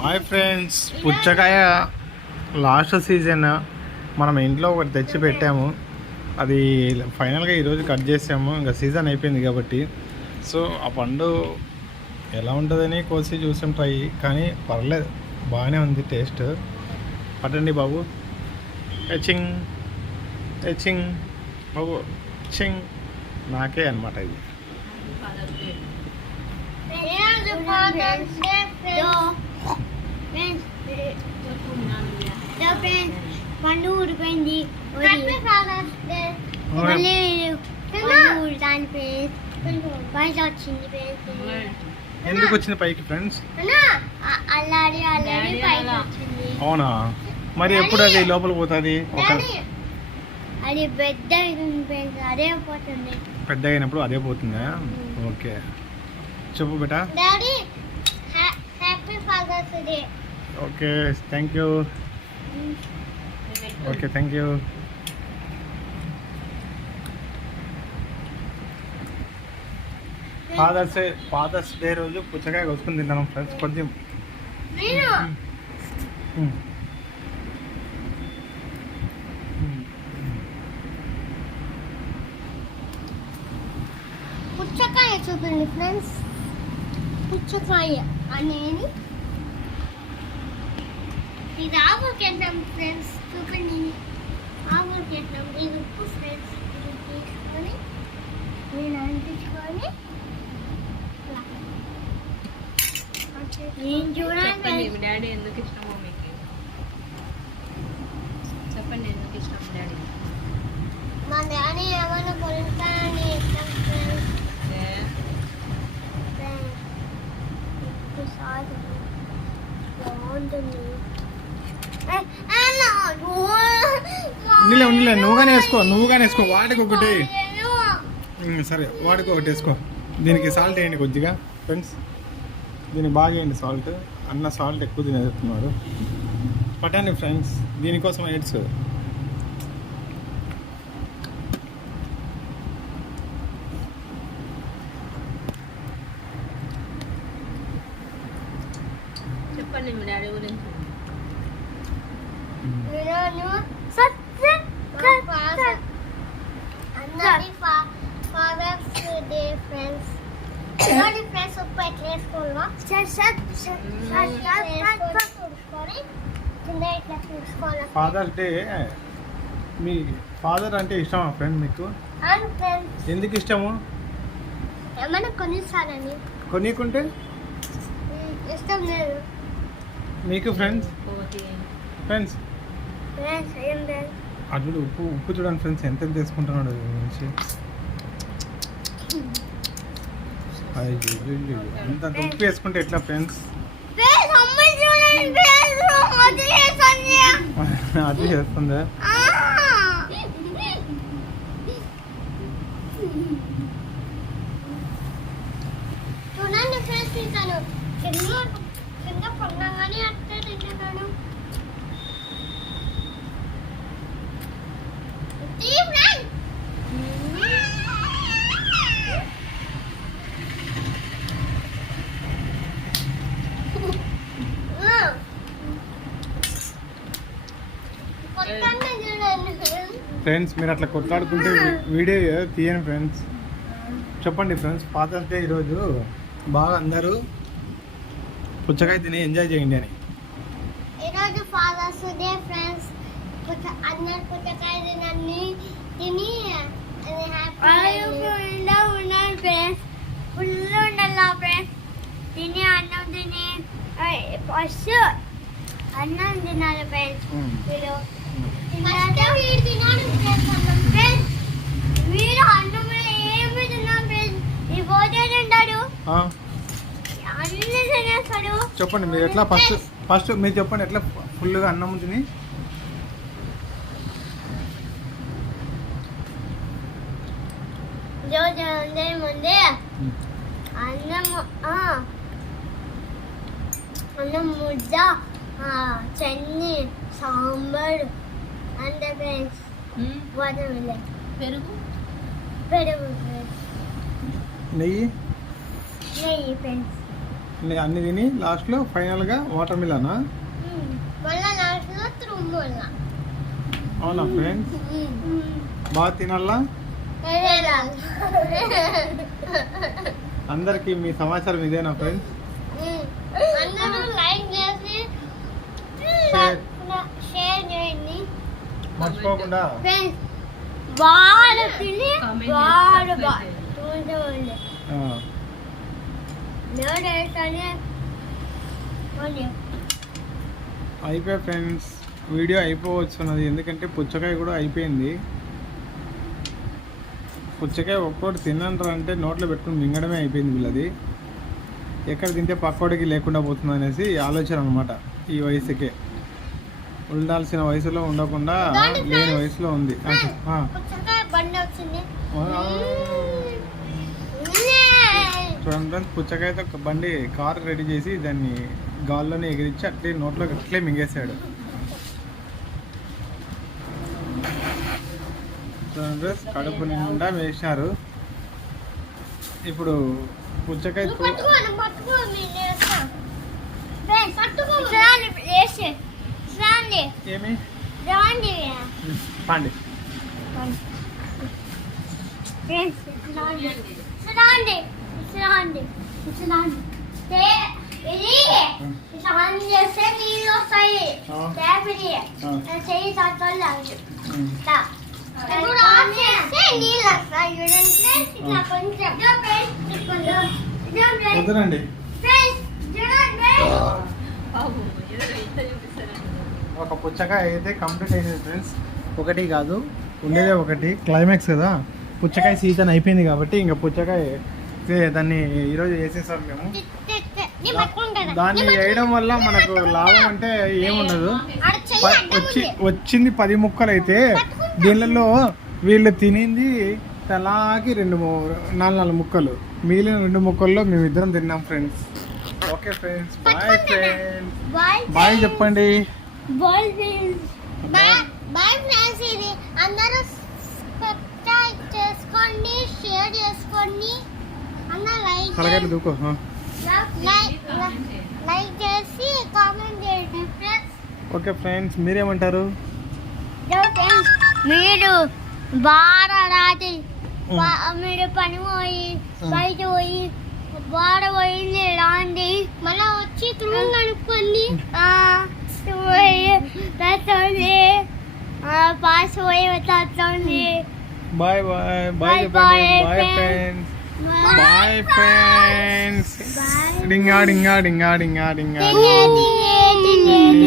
Hi friends. పుచ్చకాయ last season మనం ఇంట్లో ఒకటి తెచ్చి పెట్టాము. అది ఫైనల్గా ఈరోజు కట్ చేసాము. ఇంకా సీజన్ అయిపోయింది కాబట్టి. సో ఆ పండు ఎలా ఉంటుందని కోసి చూసాం ట్రై. కానీ పర్లేదు. బాగానే ఉంది టేస్ట్. పట్టండి బాబు. హెచ్చింగ్ హెచ్చింగ్ బాబు చింగ్. నాకే అనమాట ఇది. పండు ఊడిపోయింది. మళ్ళీ దాని వచ్చింది ఎందుకు వచ్చింది పైకి ఫ్రెండ్స్? అల్లాడి అల్లాడి పైకి వచ్చింది. అవునా? మరి ఎప్పుడు అది లోపల పోతుంది? ఒక అది పెద్ద అదే పోతుంది. పెద్ద అయినప్పుడు అదే పోతుందా? ఓకే. చెప్పు బేటా. Daddy happy father's day. Okay thank you okay thank you father's day father's day రోజు పుచ్చకాయ కోసుకుని తిన్నాను ఫ్రెండ్స్ కొంచెం. నేను? మ్మ్. మ్మ్. పుచ్చకాయ ఫ్రెండ్స్ పుచ్చకాయ అనేది ఇది ఆవుకెట్టాం ఫ్రెండ్స్ చూడండి ఆవుకెట్టాం ఇది ఉప్పు ఫ్రెండ్స్ ఇది తీసుకొని నేను అంటించుకొని. నేను చూడండి డాడీ ఎందుకు ఇష్టమో మీకు? చెప్పండి ఎందుకు ఇష్టం డాడీ మా డాడీ ఏమైనా కొలుస్తానని ఇష్టం ఫ్రెండ్స్ ఒక్కసారి బాగుంటుంది. ఏ, ఏ, నువ్వుగానే వేసుకో నువ్వుగానే వేసుకో వాటికి ఒకటి సరే వాటికి ఒకటి వేసుకో. దీనికి సాల్ట్ వేయండి కొద్దిగా ఫ్రెండ్స్ దీనికి బాగా వేయండి సాల్ట్ అన్న సాల్ట్ ఎక్కువ తినేస్తున్నారు. పట్టండి ఫ్రెండ్స్ దీనికోసం ఎయిడ్స్. చెప్పండి మీ డాడీ గురించి. ఫాదర్స్ డే మీ ఫాదర్ అంటే ఇష్టమా ఫ్రెండ్ మీకు? అండ్ ఫ్రెండ్స్ ఎందుకు ఇష్టము? ఏమైనా కొనికుంటే ఇష్టం లేదు. మీకు ఫ్రెండ్స్ ఫ్రెండ్స్ అటు ఉప్పు ఉప్పు చూడండి ఫ్రెండ్స్ ఎంత ఎంత వేసుకుంటున్నాడు దీని నుంచి అంత ఉప్పు వేసుకుంటే ఎట్లా ఫ్రెండ్స్? అది చేస్తుందా? చూడండి ఫ్రెండ్స్ తింటాను కింద కింద పడినాగానే అట్టే తింటున్నాను తీ ఫ్రెండ్స్ కొట్టండి చూడండి ఫ్రెండ్స్ మీరు అట్లా కొట్లాడుకుంటే వీడియో తీయండి ఫ్రెండ్స్ చెప్పండి ఫ్రెండ్స్ ఫాదర్స్ డే ఈరోజు బాగా అందరూ పుచ్చకాయ తిని ఎంజాయ్ చేయండి అని. ఈరోజు ఫాదర్స్ డే ఫ్రెండ్స్ అందరు పుట్టకాయ తినని తిని ఫుల్ ఉండాలి ఫ్రెండ్స్ తిని అన్నం తిని ఫస్ట్ అన్నం తినాలి ఫ్రెండ్స్ మ్మ్. అన్నం ఈ చెప్పండి మీరు ఎట్లా ఫస్ట్ ఫస్ట్ మీరు చెప్పండి ఎట్లా ఫుల్గా అన్నం తిని? అన్నం ఆ, అన్నం ముద్ద ఆ, చట్నీ సాంబార్ ఫ్రెండ్స్ వాటర్ పెరుగు? పెరుగు. నెయ్యి? నెయ్యి ఫ్రెండ్స్ నే- అన్ని తిని లాస్ట్లో ఫైనల్గా వాటర్ మిలనా మళ్ళా లాస్ట్లో త్రుమ్ముల అవునా ఫ్రెండ్స్ బాగా తినాలా? అందరికీ మీ సమాచారం ఇదేనా ఫ్రెండ్స్ అందరూ లైక్ చేసి షేర్. షేర్ చేయండి మర్చిపోకుండా. ఫ్రెండ్స్ తిని అయిపోయి వీడియో అయిపోవచ్చున్నది. ఎందుకంటే పుచ్చకాయ కూడా అయిపోయింది. పుచ్చకాయ ఒక్కోటి తినంటారు అంటే నోట్లో పెట్టుకుని మింగడమే అయిపోయింది వీళ్ళది. ఎక్కడ తింటే పక్కోడికి లేకుండా పోతుంది అనేసి ఆలోచన అనమాట ఈ వయసుకే. ఉండాల్సిన వయసులో ఉండకుండా లేని వయసులో ఉంది. చూడండి ఫ్రెండ్స్ పుచ్చకాయతో ఒక బండి కార్ రెడీ చేసి దాన్ని గాల్లోనే ఎగిరించి అట్లే నోట్లో అట్లే మింగేశాడు. చూడండి ఫ్రెండ్స్ కడుపు నిండా వేసినారు ఇప్పుడు పుచ్చకాయ ఏమి? పండి. చేస్తే నీళ్ళు వస్తాయి. చెయ్యి వద్దురండి ఒక పుచ్చకాయ అయితే కంప్లీట్ అయింది ఫ్రెండ్స్ ఒకటి కాదు ఉండేదే ఒకటి. క్లైమాక్స్ కదా? పుచ్చకాయ సీజన్ అయిపోయింది కాబట్టి ఇంకా పుచ్చకాయ దాన్ని ఈరోజు వేసేసాం మేము. దాన్ని వేయడం వల్ల మనకు లాభం అంటే ఏముండదు. వచ్చి. వచ్చింది పది ముక్కలు. అయితే దీనిలో వీళ్ళు తినింది తలాకి రెండు నాలుగు నాలుగు ముక్కలు. మిగిలిన రెండు ముక్కల్లో మేమిద్దరం తిన్నాం friends okay friends bye friends bye bye చెప్పండి. బాయ్ ఫ్రెండ్స్ బాయ్ ఫ్రెండ్స్ ఇది. అందరూ సబ్స్క్రైబ్ చేసుకోండి షేర్ చేసుకోండి. అన్న లైక్. లైక్ లైక్ చేసి కామెంట్ చేయండి ఫ్రెండ్స్. ఓకే ఫ్రెండ్స్ మీరేమంటారు? మీరు బాగా రాత్రి బా- మీరు పని పోయి బయట పోయి బాగా పోయింది రాండి మళ్ళీ వచ్చి తుమ్ము కనుక్కోండి. తోండి పాస్ పోయి తోండి బాయ్ బాయ్ బాయ్ Bye, చెప్పండి bye, bye friends bye friends డింగా డింగా డింగా డింగా డింగా ఫ్రెండ్స్